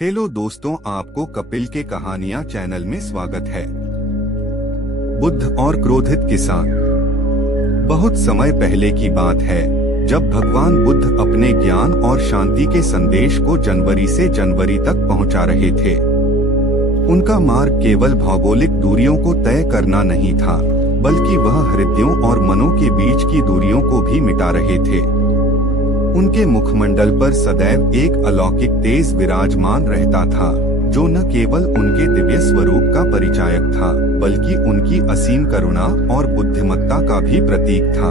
Hello दोस्तों, आपको कपिल के कहानियां चैनल में स्वागत है। बुद्ध और क्रोधित किसान। बहुत समय पहले की बात है, जब भगवान बुद्ध अपने ज्ञान और शांति के संदेश को जनवरी से जनवरी तक पहुंचा रहे थे। उनका मार्ग केवल भौगोलिक दूरियों को तय करना नहीं था, बल्कि वह हृदयों और मनों के बीच की दूरियों को भी मिटा रहे थे। उनके मुखमंडल पर सदैव एक अलौकिक तेज विराजमान रहता था, जो न केवल उनके दिव्य स्वरूप का परिचायक था, बल्कि उनकी असीम करुणा और बुद्धिमत्ता का भी प्रतीक था।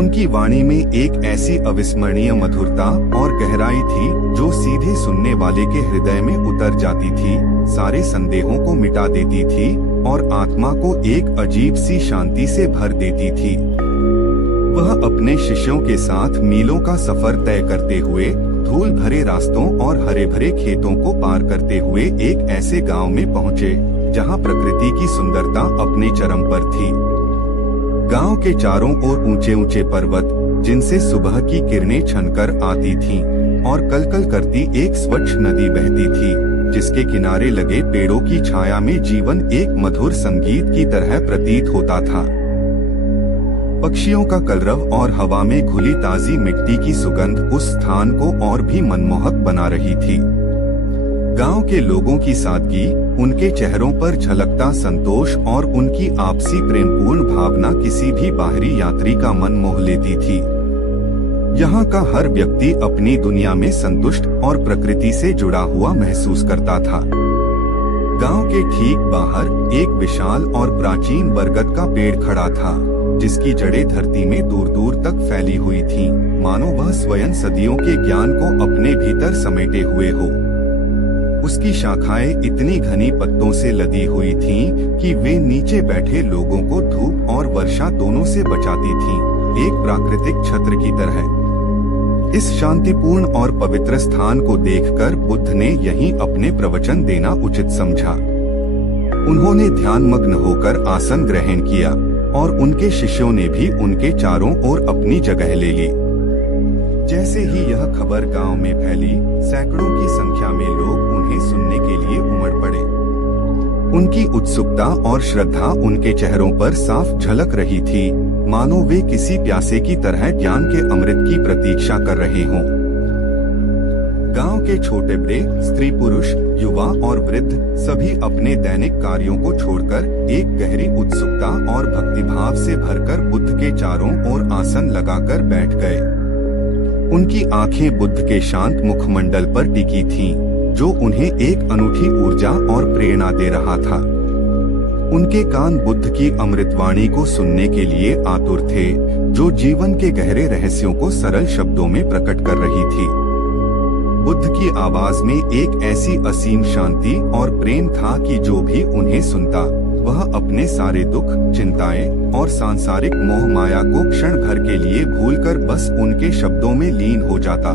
उनकी वाणी में एक ऐसी अविस्मरणीय मधुरता और गहराई थी, जो सीधे सुनने वाले के हृदय में उतर जाती थी, सारे संदेहों को मिटा देती थी और आत्मा को एक अजीब सी शांति से भर देती थी। वह अपने शिष्यों के साथ मीलों का सफर तय करते हुए, धूल भरे रास्तों और हरे भरे खेतों को पार करते हुए एक ऐसे गांव में पहुंचे, जहां प्रकृति की सुंदरता अपने चरम पर थी। गांव के चारों ओर ऊंचे ऊंचे पर्वत, जिनसे सुबह की किरणें छनकर आती थीं, और कलकल करती एक स्वच्छ नदी बहती थी, जिसके किनारे लगे पेड़ों की छाया में जीवन एक मधुर संगीत की तरह प्रतीत होता था। पक्षियों का कलरव और हवा में घुली ताजी मिट्टी की सुगंध उस स्थान को और भी मनमोहक बना रही थी। गांव के लोगों की सादगी, उनके चेहरों पर झलकता संतोष और उनकी आपसी प्रेमपूर्ण भावना किसी भी बाहरी यात्री का मन मोह लेती थी। यहाँ का हर व्यक्ति अपनी दुनिया में संतुष्ट और प्रकृति से जुड़ा हुआ महसूस करता था। गांव के ठीक बाहर एक विशाल और प्राचीन बरगद का पेड़ खड़ा था, जिसकी जड़ें धरती में दूर दूर तक फैली हुई थीं, मानो वह स्वयं सदियों के ज्ञान को अपने भीतर समेटे हुए हो। उसकी शाखाएं इतनी घनी पत्तों से लदी हुई थीं कि वे नीचे बैठे लोगों को धूप और वर्षा दोनों से बचाती थीं, एक प्राकृतिक छत्र की तरह। इस शांतिपूर्ण और पवित्र स्थान को देखकर बुद्ध ने यहीं अपने प्रवचन देना उचित समझा। उन्होंने ध्यानमग्न होकर आसन ग्रहण किया और उनके शिष्यों ने भी उनके चारों ओर अपनी जगह ले ली। जैसे ही यह खबर गांव में फैली, सैकड़ों की संख्या में लोग उन्हें सुनने के लिए उमड़ पड़े। उनकी उत्सुकता और श्रद्धा उनके चेहरों पर साफ झलक रही थी, मानो वे किसी प्यासे की तरह ज्ञान के अमृत की प्रतीक्षा कर रहे हों। गांव के छोटे बड़े, स्त्री पुरुष, युवा और वृद्ध सभी अपने दैनिक कार्यों को छोड़कर एक गहरी उत्सुकता और भक्तिभाव से भरकर बुद्ध के चारों ओर आसन लगाकर बैठ गए। उनकी आंखें बुद्ध के शांत मुखमंडल पर टिकी थीं, जो उन्हें एक अनूठी ऊर्जा और प्रेरणा दे रहा था। उनके कान बुद्ध की अमृतवाणी को सुनने के लिए आतुर थे, जो जीवन के गहरे रहस्यों को सरल शब्दों में प्रकट कर रही थी। बुद्ध की आवाज में एक ऐसी असीम शांति और प्रेम था कि जो भी उन्हें सुनता, वह अपने सारे दुख, चिंताएं और सांसारिक मोह माया को क्षण भर के लिए भूलकर बस उनके शब्दों में लीन हो जाता।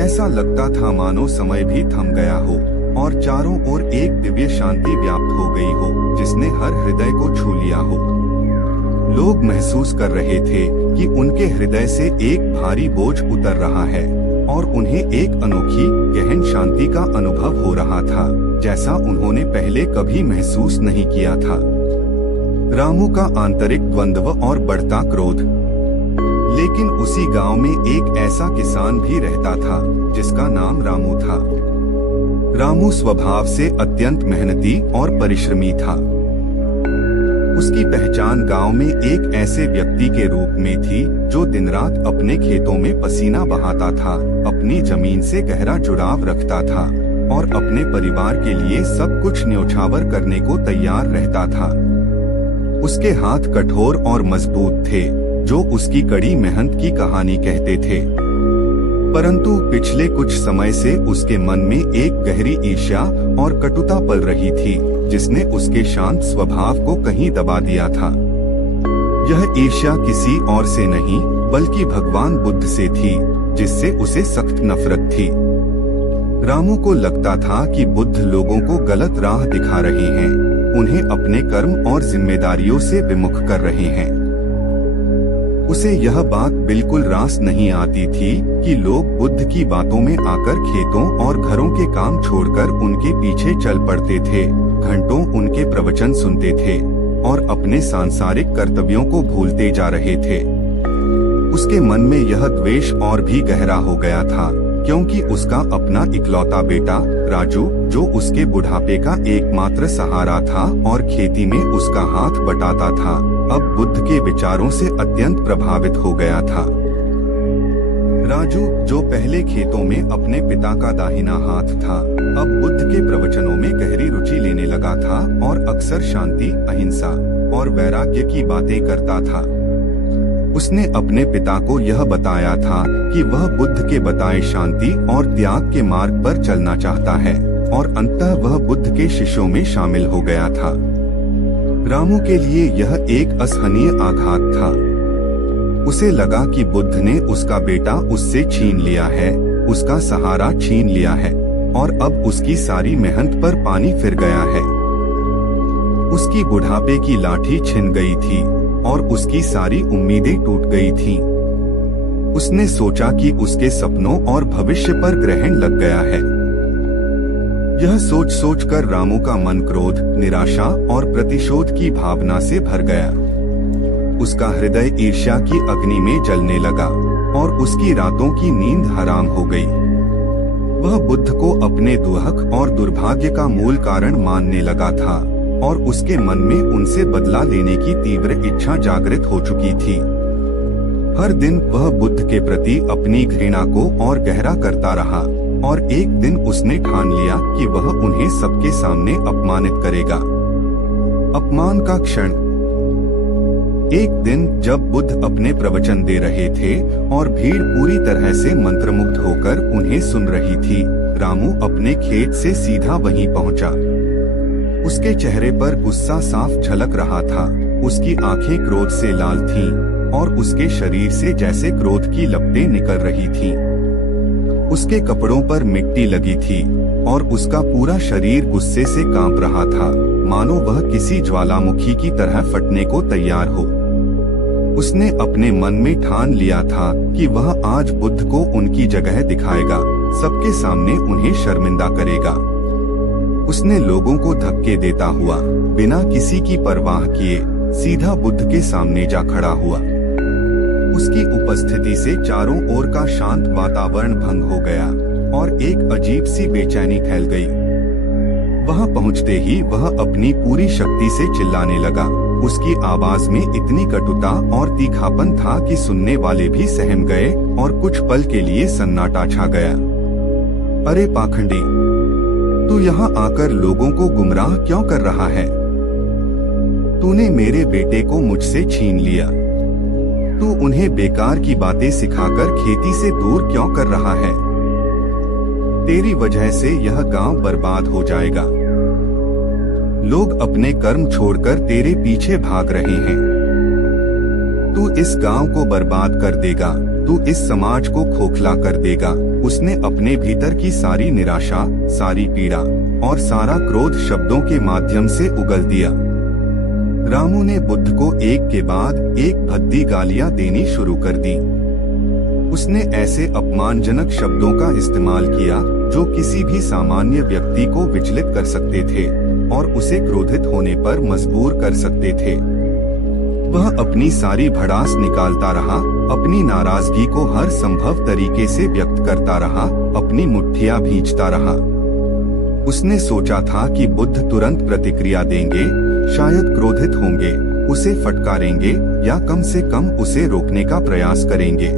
ऐसा लगता था मानो समय भी थम गया हो और चारों ओर एक दिव्य शांति व्याप्त हो गई हो, जिसने हर हृदय को छू लिया हो। लोग महसूस कर रहे थे कि उनके हृदय से एक भारी बोझ उतर रहा है और उन्हें एक अनोखी गहन शांति का अनुभव हो रहा था, जैसा उन्होंने पहले कभी महसूस नहीं किया था। रामू का आंतरिक द्वंद्व और बढ़ता क्रोध। लेकिन उसी गांव में एक ऐसा किसान भी रहता था, जिसका नाम रामू था। रामू स्वभाव से अत्यंत मेहनती और परिश्रमी था। उसकी पहचान गांव में एक ऐसे व्यक्ति के रूप में थी, जो दिन रात अपने खेतों में पसीना बहाता था, अपनी जमीन से गहरा जुड़ाव रखता था और अपने परिवार के लिए सब कुछ न्योछावर करने को तैयार रहता था। उसके हाथ कठोर और मजबूत थे, जो उसकी कड़ी मेहनत की कहानी कहते थे। परंतु पिछले कुछ समय से उसके मन में एक गहरी ईर्ष्या और कटुता पल रही थी, जिसने उसके शांत स्वभाव को कहीं दबा दिया था। यह ईर्ष्या किसी और से नहीं, बल्कि भगवान बुद्ध से थी, जिससे उसे सख्त नफरत थी। रामू को लगता था कि बुद्ध लोगों को गलत राह दिखा रहे हैं, उन्हें अपने कर्म और जिम्मेदारियों से विमुख कर रहे हैं। उसे यह बात बिल्कुल रास नहीं आती थी कि लोग बुद्ध की बातों में आकर खेतों और घरों के काम छोड़कर उनके पीछे चल पड़ते थे, घंटों उनके प्रवचन सुनते थे और अपने सांसारिक कर्तव्यों को भूलते जा रहे थे। उसके मन में यह द्वेष और भी गहरा हो गया था, क्योंकि उसका अपना इकलौता बेटा राजू, जो उसके बुढ़ापे का एकमात्र सहारा था और खेती में उसका हाथ बटाता था, अब बुद्ध के विचारों से अत्यंत प्रभावित हो गया था। राजू, जो पहले खेतों में अपने पिता का दाहिना हाथ था, अब बुद्ध के प्रवचनों में गहरी रुचि लेने लगा था और अक्सर शांति, अहिंसा और वैराग्य की बातें करता था। उसने अपने पिता को यह बताया था कि वह बुद्ध के बताए शांति और त्याग के मार्ग पर चलना चाहता है और अंततः वह बुद्ध के शिष्यों में शामिल हो गया था। रामू के लिए यह एक असहनीय आघात था। उसे लगा कि बुद्ध ने उसका बेटा उससे छीन लिया है, उसका सहारा छीन लिया है और अब उसकी सारी मेहनत पर पानी फिर गया है। उसकी बुढ़ापे की लाठी छिन गई थी और उसकी सारी उम्मीदें टूट गई थीं। उसने सोचा कि उसके सपनों और भविष्य पर ग्रहण लग गया है। यह सोच सोचकर रामू का मन क्रोध, निराशा और प्रतिशोध की भावना से भर गया। उसका हृदय ईर्ष्या की अग्नि में जलने लगा और उसकी रातों की नींद हराम हो गई। वह बुद्ध को अपने दुहक और दुर्भाग्य का मूल कारण मानने लगा था और उसके मन में उनसे बदला लेने की तीव्र इच्छा जागृत हो चुकी थी। हर दिन वह बुद्ध के प्रति अपनी घृणा को और गहरा करता रहा और एक दिन उसने ठान लिया कि वह उन्हें सबके सामने अपमानित करेगा। अपमान का क्षण। एक दिन जब बुद्ध अपने प्रवचन दे रहे थे और भीड़ पूरी तरह से मंत्रमुग्ध होकर उन्हें सुन रही थी, रामू अपने खेत से सीधा वहीं पहुंचा। उसके चेहरे पर गुस्सा साफ झलक रहा था, उसकी आंखें क्रोध से लाल थीं और उसके शरीर से जैसे क्रोध की लपटें निकल रही थीं। उसके कपड़ों पर मिट्टी लगी थी और उसका पूरा शरीर गुस्से से कांप रहा था, मानो वह किसी ज्वालामुखी की तरह फटने को तैयार हो। उसने अपने मन में ठान लिया था कि वह आज बुद्ध को उनकी जगह दिखाएगा, सबके सामने उन्हें शर्मिंदा करेगा। उसने लोगों को धक्के देता हुआ बिना किसी की परवाह किए सीधा बुद्ध के सामने जा खड़ा हुआ। उसकी उपस्थिति से चारों ओर का शांत वातावरण भंग हो गया और एक अजीब सी बेचैनी फैल गई। वहां पहुंचते ही वह अपनी पूरी शक्ति से चिल्लाने लगा। उसकी आवाज में इतनी कटुता और तीखापन था कि सुनने वाले भी सहम गए और कुछ पल के लिए सन्नाटा छा गया। अरे पाखंडी, तू यहाँ आकर लोगों को गुमराह क्यों कर रहा है? तूने मेरे बेटे को मुझसे छीन लिया। तू उन्हें बेकार की बातें सिखाकर खेती से दूर क्यों कर रहा है? तेरी वजह से यह गांव बर्बाद हो जाएगा। लोग अपने कर्म छोड़कर तेरे पीछे भाग रहे हैं। तू इस गांव को बर्बाद कर देगा, तू इस समाज को खोखला कर देगा। उसने अपने भीतर की सारी निराशा, सारी पीड़ा और सारा क्रोध शब्दों के माध्यम से उगल दिया। रामू ने बुद्ध को एक के बाद एक भद्दी गालियां देनी शुरू कर दी। उसने ऐसे अपमानजनक शब्दों का इस्तेमाल किया जो किसी भी सामान्य व्यक्ति को विचलित कर सकते थे और उसे क्रोधित होने पर मजबूर कर सकते थे। वह अपनी सारी भड़ास निकालता रहा, अपनी नाराजगी को हर संभव तरीके से व्यक्त करता रहा, अपनी मुट्ठियां भींचता रहा। उसने सोचा था कि बुद्ध तुरंत प्रतिक्रिया देंगे, शायद क्रोधित होंगे, उसे फटकारेंगे या कम से कम उसे रोकने का प्रयास करेंगे।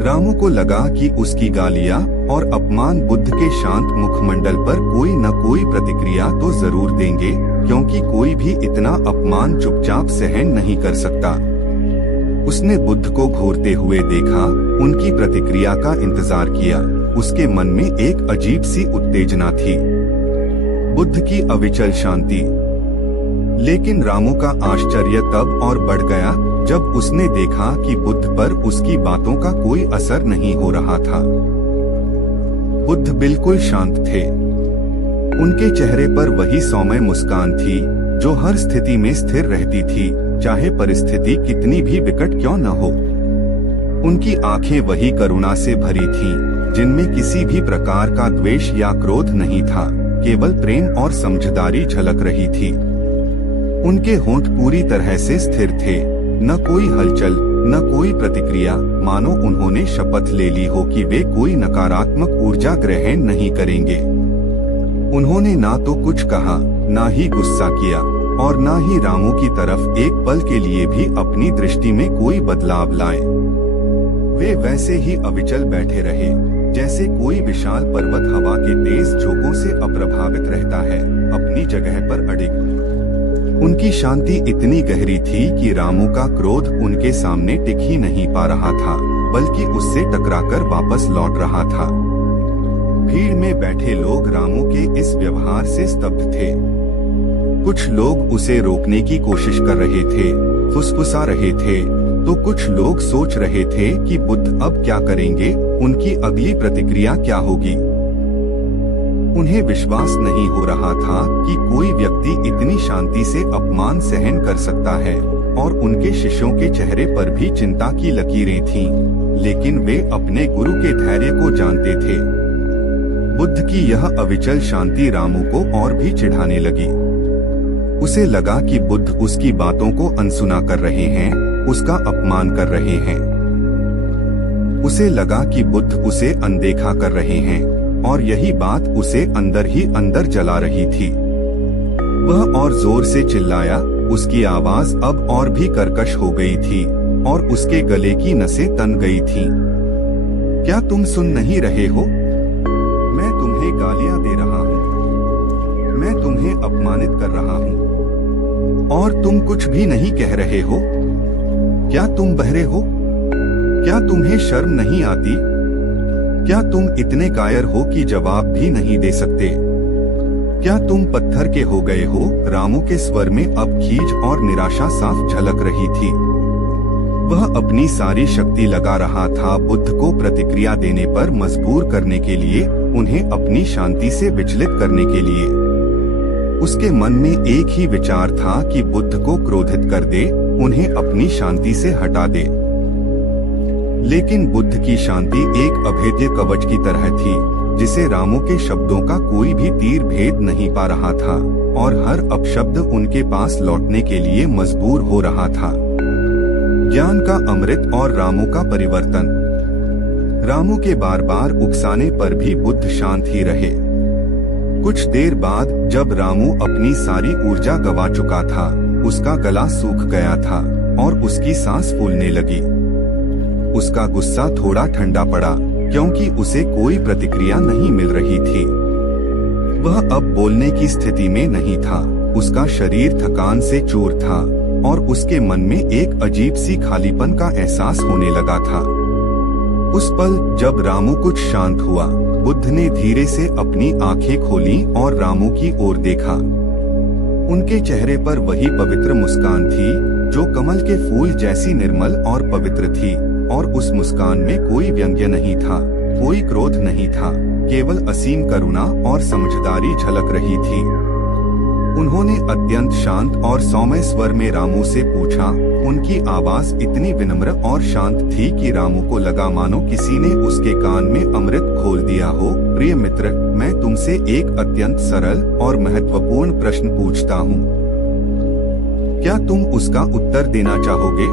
रामू को लगा कि उसकी गालियां और अपमान बुद्ध के शांत मुखमंडल पर कोई न कोई प्रतिक्रिया तो जरूर देंगे, क्योंकि कोई भी इतना अपमान चुपचाप सहन नहीं कर सकता। उसने बुद्ध को घूरते हुए देखा, उनकी प्रतिक्रिया का इंतजार किया। उसके मन में एक अजीब सी उत्तेजना थी, बुद्ध की अविचल शांति। लेकिन रामू का आश्चर्य तब और बढ़ गया जब उसने देखा कि बुद्ध पर उसकी बातों का कोई असर नहीं हो रहा था। बुद्ध बिल्कुल शांत थे। उनके चेहरे पर वही सौम्य मुस्कान थी जो हर स्थिति में स्थिर रहती थी, चाहे परिस्थिति कितनी भी विकट क्यों न हो। उनकी आंखें वही करुणा से भरी थीं, जिनमें किसी भी प्रकार का द्वेष या क्रोध नहीं था, केवल प्रेम और समझदारी झलक रही थी। उनके होंठ पूरी तरह से स्थिर थे, न कोई हलचल, न कोई प्रतिक्रिया, मानो उन्होंने शपथ ले ली हो कि वे कोई नकारात्मक ऊर्जा ग्रहण नहीं करेंगे। उन्होंने ना तो कुछ कहा, ना ही गुस्सा किया और ना ही रामू की तरफ एक पल के लिए भी अपनी दृष्टि में कोई बदलाव लाए। वे वैसे ही अविचल बैठे रहे, जैसे कोई विशाल पर्वत हवा के तेज झोंकों से अप्रभावित रहता है, अपनी जगह पर अडिग। उनकी शांति इतनी गहरी थी कि रामू का क्रोध उनके सामने टिक ही नहीं पा रहा था, बल्कि उससे टकराकर वापस लौट रहा था। भीड़ में बैठे लोग रामू के इस व्यवहार से स्तब्ध थे। कुछ लोग उसे रोकने की कोशिश कर रहे थे, फुसफुसा रहे थे, तो कुछ लोग सोच रहे थे कि बुद्ध अब क्या करेंगे, उनकी अगली प्रतिक्रिया क्या होगी। उन्हें विश्वास नहीं हो रहा था कि कोई व्यक्ति इतनी शांति से अपमान सहन कर सकता है, और उनके शिष्यों के चेहरे पर भी चिंता की लकीरें थीं, लेकिन वे अपने गुरु के धैर्य को जानते थे। बुद्ध की यह अविचल शांति रामू को और भी चिढ़ाने लगी। उसे लगा कि बुद्ध उसकी बातों को अनसुना कर रहे हैं, उसका अपमान कर रहे हैं। उसे लगा कि बुद्ध उसे अनदेखा कर रहे हैं, और यही बात उसे अंदर ही अंदर जला रही थी। वह और जोर से चिल्लाया, उसकी आवाज अब और भी कर्कश हो गई थी, और उसके गले की नसें तन गई थीं। क्या तुम सुन नहीं रहे हो? मैं तुम्हें गालियां दे रहा हूँ, मैं तुम्हें अपमानित कर रहा हूँ, और तुम कुछ भी नहीं कह रहे हो। क्या तुम बहरे हो? क्या तुम्हें शर्म नहीं आती? क्या तुम इतने कायर हो कि जवाब भी नहीं दे सकते? क्या तुम पत्थर के हो गए हो? रामू के स्वर में अब खीज और निराशा साफ झलक रही थी। वह अपनी सारी शक्ति लगा रहा था बुद्ध को प्रतिक्रिया देने पर मजबूर करने के लिए, उन्हें अपनी शांति से विचलित करने के लिए। उसके मन में एक ही विचार था कि बुद्ध को क्रोधित कर दे, उन्हें अपनी शांति से हटा दे। लेकिन बुद्ध की शांति एक अभेद्य कवच की तरह थी, जिसे रामू के शब्दों का कोई भी तीर भेद नहीं पा रहा था, और हर अपशब्द उनके पास लौटने के लिए मजबूर हो रहा था। ज्ञान का अमृत और रामू का परिवर्तन। रामू के बार बार उकसाने पर भी बुद्ध शांत ही रहे। कुछ देर बाद जब रामू अपनी सारी ऊर्जा गवा चुका था, उसका गला सूख गया था और उसकी सांस फूलने लगी। उसका गुस्सा थोड़ा ठंडा पड़ा, क्योंकि उसे कोई प्रतिक्रिया नहीं मिल रही थी। वह अब बोलने की स्थिति में नहीं था, उसका शरीर थकान से चूर था, और उसके मन में एक अजीब सी खालीपन का एहसास होने लगा था। उस पल जब रामू कुछ शांत हुआ, बुद्ध ने धीरे से अपनी आंखें खोली और रामू की ओर देखा। उनके चेहरे पर वही पवित्र मुस्कान थी, जो कमल के फूल जैसी निर्मल और पवित्र थी, और उस मुस्कान में कोई व्यंग्य नहीं था, कोई क्रोध नहीं था, केवल असीम करुणा और समझदारी झलक रही थी। उन्होंने अत्यंत शांत और सौम्य स्वर में रामू से पूछा। उनकी आवाज इतनी विनम्र और शांत थी कि रामू को लगा मानो किसी ने उसके कान में अमृत खोल दिया हो। प्रिय मित्र, मैं तुमसे एक अत्यंत सरल और महत्वपूर्ण प्रश्न पूछता हूँ, क्या तुम उसका उत्तर देना चाहोगे?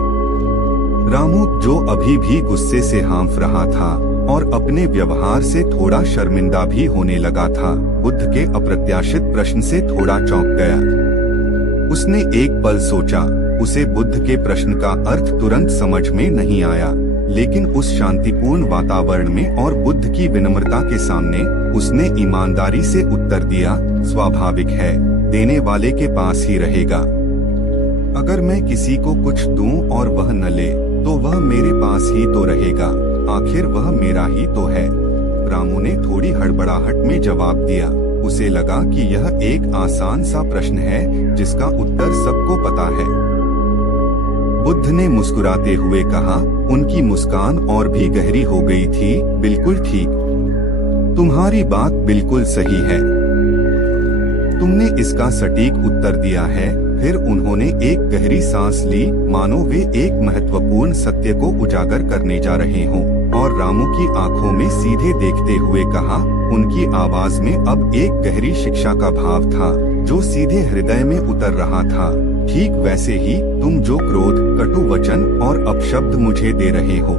रामू, जो अभी भी गुस्से से हाँफ रहा था और अपने व्यवहार से थोड़ा शर्मिंदा भी होने लगा था, बुद्ध के अप्रत्याशित प्रश्न से थोड़ा चौंक गया। उसने एक पल सोचा। उसे बुद्ध के प्रश्न का अर्थ तुरंत समझ में नहीं आया, लेकिन उस शांतिपूर्ण वातावरण में और बुद्ध की विनम्रता के सामने उसने ईमानदारी से उत्तर दिया, स्वाभाविक है, देने वाले के पास ही रहेगा। अगर मैं किसी को कुछ दूं और वह न ले, तो वह मेरे पास ही तो रहेगा, आखिर वह मेरा ही तो है। रामू ने थोड़ी हड़बड़ाहट में जवाब दिया। उसे लगा कि यह एक आसान सा प्रश्न है, जिसका उत्तर सबको पता है। बुद्ध ने मुस्कुराते हुए कहा, उनकी मुस्कान और भी गहरी हो गई थी। बिल्कुल ठीक, तुम्हारी बात बिल्कुल सही है। तुमने इसका सटीक उत्तर दिया है। फिर उन्होंने एक गहरी सांस ली, मानो वे एक महत्वपूर्ण सत्य को उजागर करने जा रहे हों, और रामू की आंखों में सीधे देखते हुए कहा। उनकी आवाज में अब एक गहरी शिक्षा का भाव था, जो सीधे हृदय में उतर रहा था। ठीक वैसे ही तुम जो क्रोध, कटु वचन और अपशब्द मुझे दे रहे हो,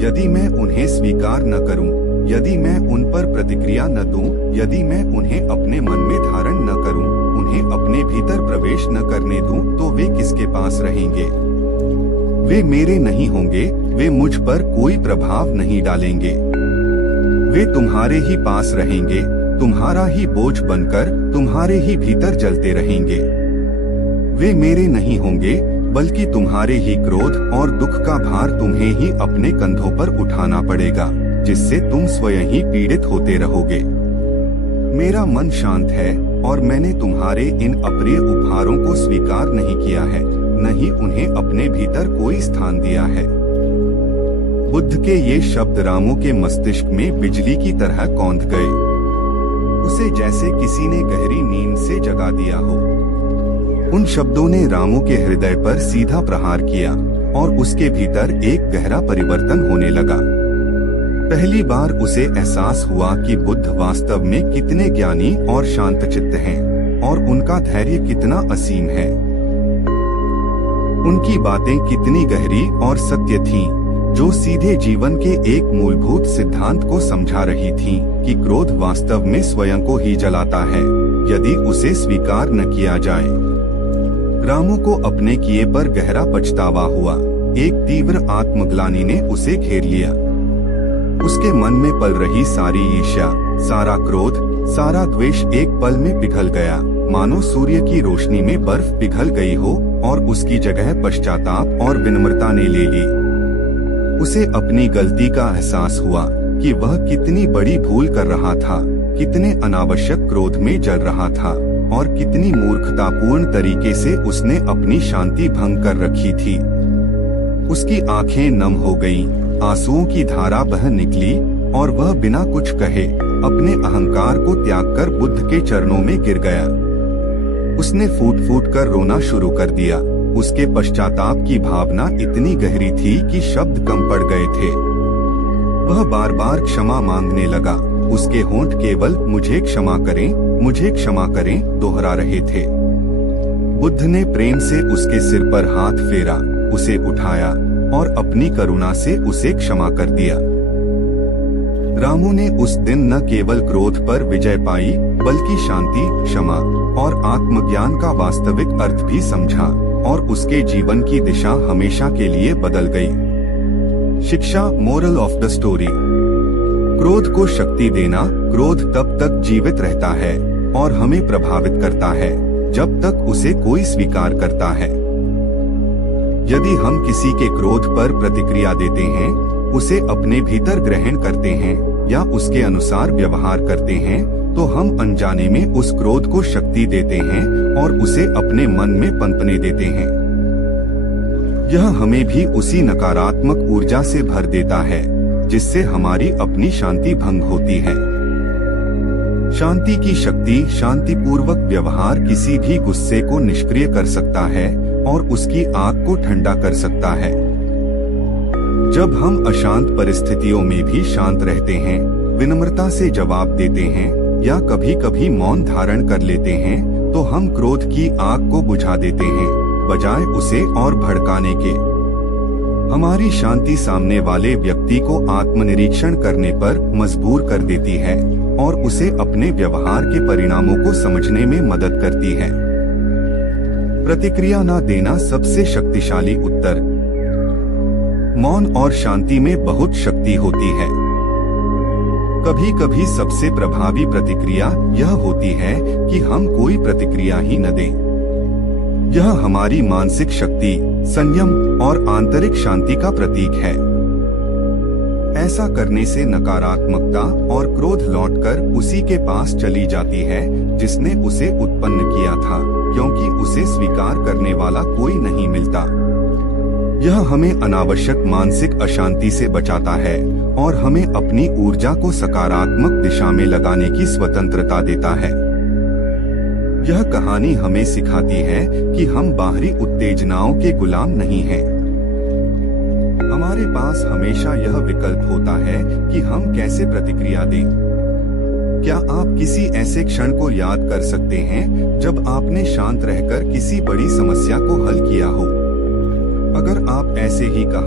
यदि मैं उन्हें स्वीकार न करूं, यदि मैं उन पर प्रतिक्रिया न दूं, यदि मैं उन्हें अपने मन में धारण न करूं, उन्हें अपने भीतर प्रवेश न करने दूं, तो वे किसके पास रहेंगे? वे मेरे नहीं होंगे, वे मुझ पर कोई प्रभाव नहीं डालेंगे। वे तुम्हारे ही पास रहेंगे, तुम्हारा ही बोझ बनकर तुम्हारे ही भीतर जलते रहेंगे। वे मेरे नहीं होंगे, बल्कि तुम्हारे ही क्रोध और दुख का भार तुम्हें ही अपने कंधों पर उठाना पड़ेगा, जिससे तुम स्वयं ही पीड़ित होते रहोगे। मेरा मन शांत है और मैंने तुम्हारे इन अप्रिय उपहारों को स्वीकार नहीं किया है, न ही उन्हें अपने भीतर कोई स्थान दिया है। बुद्ध के ये शब्द रामू के मस्तिष्क में बिजली की तरह कौंध गए। उसे जैसे किसी ने गहरी नींद से जगा दिया हो। उन शब्दों ने रामू के हृदय पर सीधा प्रहार किया और उसके भीतर एक गहरा परिवर्तन होने लगा। पहली बार उसे एहसास हुआ कि बुद्ध वास्तव में कितने ज्ञानी और शांतचित्त हैं, और उनका धैर्य कितना असीम है। उनकी बातें कितनी गहरी और सत्य थीं, जो सीधे जीवन के एक मूलभूत सिद्धांत को समझा रही थीं कि क्रोध वास्तव में स्वयं को ही जलाता है, यदि उसे स्वीकार न किया जाए। रामू को अपने किए पर गहरा पछतावा हुआ। एक तीव्र आत्मग्लानि ने उसे घेर लिया। उसके मन में पल रही सारी ईर्ष्या, सारा क्रोध, सारा द्वेष एक पल में पिघल गया, मानो सूर्य की रोशनी में बर्फ पिघल गई हो, और उसकी जगह पश्चाताप और विनम्रता ने ले ली। उसे अपनी गलती का एहसास हुआ कि वह कितनी बड़ी भूल कर रहा था, कितने अनावश्यक क्रोध में जल रहा था, और कितनी मूर्खतापूर्ण तरीके से उसने अपनी शांति भंग कर रखी थी। उसकी आंखें नम हो गईं, आंसुओं की धारा बह निकली, और वह बिना कुछ कहे अपने अहंकार को त्याग कर बुद्ध के चरणों में गिर गया। उसने फूट फूट कर रोना शुरू कर दिया। उसके पश्चाताप की भावना इतनी गहरी थी कि शब्द कम पड़ गए थे। वह बार बार क्षमा मांगने लगा। उसके होंठ केवल मुझे क्षमा करें, मुझे क्षमा करें दोहरा रहे थे। बुद्ध ने प्रेम से उसके सिर पर हाथ फेरा, उसे उठाया और अपनी करुणा से उसे क्षमा कर दिया। रामू ने उस दिन न केवल क्रोध पर विजय पाई, बल्कि शांति, क्षमा और आत्मज्ञान का वास्तविक अर्थ भी समझा, और उसके जीवन की दिशा हमेशा के लिए बदल गई। शिक्षा, मोरल ऑफ द स्टोरी। क्रोध को शक्ति देना। क्रोध तब तक जीवित रहता है और हमें प्रभावित करता है जब तक उसे कोई स्वीकार करता है। यदि हम किसी के क्रोध पर प्रतिक्रिया देते हैं, उसे अपने भीतर ग्रहण करते हैं या उसके अनुसार व्यवहार करते हैं, तो हम अनजाने में उस क्रोध को शक्ति देते हैं और उसे अपने मन में पनपने देते हैं। यह हमें भी उसी नकारात्मक ऊर्जा से भर देता है, जिससे हमारी अपनी शांति भंग होती है। शांति की शक्ति, शांतिपूर्वक व्यवहार किसी भी गुस्से को निष्क्रिय कर सकता है और उसकी आग को ठंडा कर सकता है। जब हम अशांत परिस्थितियों में भी शांत रहते हैं, विनम्रता से जवाब देते हैं या कभी कभी मौन धारण कर लेते हैं, तो हम क्रोध की आग को बुझा देते हैं, बजाय उसे और भड़काने के। हमारी शांति सामने वाले व्यक्ति को आत्मनिरीक्षण करने पर मजबूर कर देती है और उसे अपने व्यवहार के परिणामों को समझने में मदद करती है। प्रतिक्रिया न देना सबसे शक्तिशाली उत्तर। मौन और शांति में बहुत शक्ति होती है। कभी कभी सबसे प्रभावी प्रतिक्रिया यह होती है कि हम कोई प्रतिक्रिया ही न दें। यह हमारी मानसिक शक्ति, संयम और आंतरिक शांति का प्रतीक है। ऐसा करने से नकारात्मकता और क्रोध लौटकर उसी के पास चली जाती है जिसने उसे उत्पन्न किया था, क्योंकि उसे स्वीकार करने वाला कोई नहीं मिलता। यह हमें अनावश्यक मानसिक अशांति से बचाता है और हमें अपनी ऊर्जा को सकारात्मक दिशा में लगाने की स्वतंत्रता देता है। यह कहानी हमें सिखाती है कि हम बाहरी उत्तेजनाओं के गुलाम नहीं हैं। हमारे पास हमेशा यह विकल्प होता है कि हम कैसे प्रतिक्रिया दें। क्या आप किसी ऐसे क्षण को याद कर सकते हैं जब आपने शांत रहकर किसी बड़ी समस्या को हल किया हो? अगर आप ऐसे ही कहा